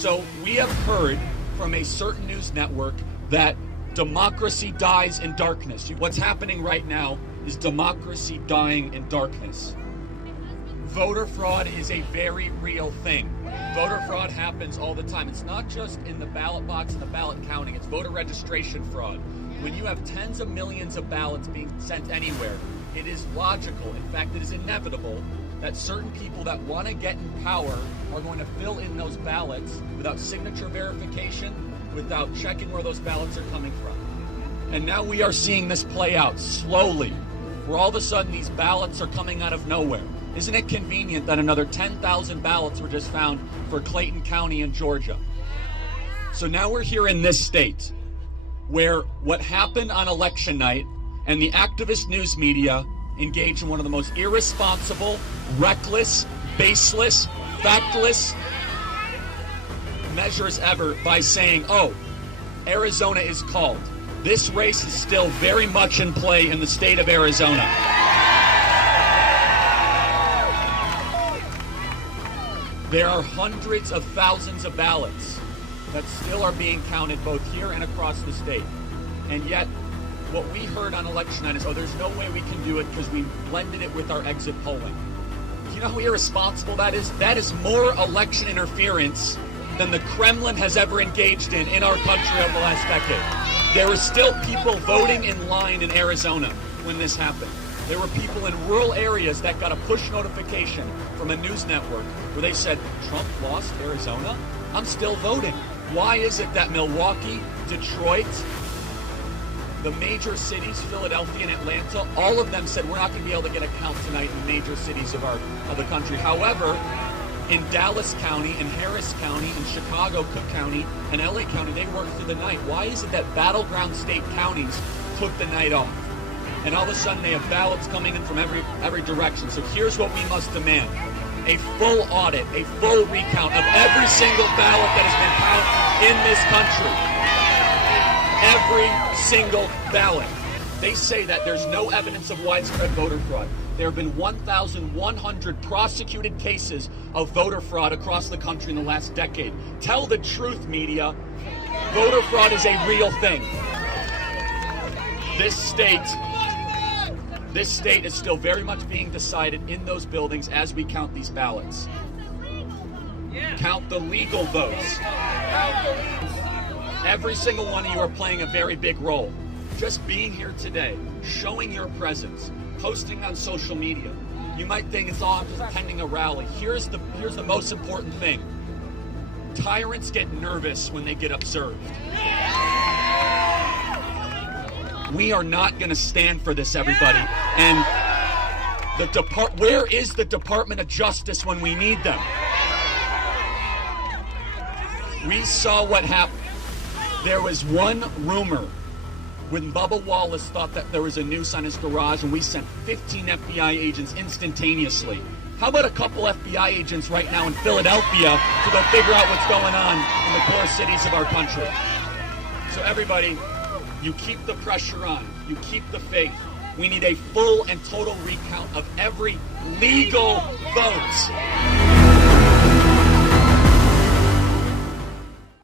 So we have heard from a certain news network that democracy dies in darkness. What's happening right now is democracy dying in darkness. Voter fraud is a very real thing. Voter fraud happens all the time. It's not just in the ballot box and the ballot counting, it's voter registration fraud. When you have tens of millions of ballots being sent anywhere, it is logical, in fact it is inevitable, that certain people that want to get in power are going to fill in those ballots without signature verification, without checking where those ballots are coming from. And now we are seeing this play out slowly, where all of a sudden these ballots are coming out of nowhere. Isn't it convenient that another 10,000 ballots were just found for Clayton County in Georgia? So now we're here in this state, where what happened on election night and the activist news media engaged in one of the most irresponsible, reckless, baseless, factless measures ever by saying, oh, Arizona is called. This race is still very much in play in the state of Arizona. There are hundreds of thousands of ballots that still are being counted both here and across the state. And yet, what we heard on election night is, oh, there's no way we can do it because we blended it with our exit polling. Do you know how irresponsible that is? That is more election interference than the Kremlin has ever engaged in our country over the last decade. There were still people voting in line in Arizona when this happened. There were people in rural areas that got a push notification from a news network where they said, Trump lost Arizona? I'm still voting. Why is it that Milwaukee, Detroit, the major cities, Philadelphia and Atlanta, all of them said we're not going to be able to get a count tonight in major cities of the country. However, in Dallas County, in Harris County, in Chicago, Cook County, and LA County, they worked through the night. Why is it that battleground state counties took the night off? And all of a sudden they have ballots coming in from every direction. So here's what we must demand. A full audit, a full recount of every single ballot that has been counted in this country. Every single ballot. They say that there's no evidence of widespread voter fraud. There have been 1,100 prosecuted cases of voter fraud across the country in the last decade. Tell the truth, media. Voter fraud is a real thing. This state is still very much being decided in those buildings as we count these ballots. Count the legal votes. Every single one of you are playing a very big role. Just being here today, showing your presence, posting on social media. You might think it's all, I'm just attending a rally. Here's the most important thing. Tyrants get nervous when they get observed. We are not going to stand for this, everybody. And where is the Department of Justice when we need them? We saw what happened. There was one rumor when Bubba Wallace thought that there was a noose on his garage, and we sent 15 FBI agents instantaneously. How about a couple FBI agents right now in Philadelphia to go figure out what's going on in the core cities of our country? So everybody, you keep the pressure on. You keep the faith. We need a full and total recount of every legal vote.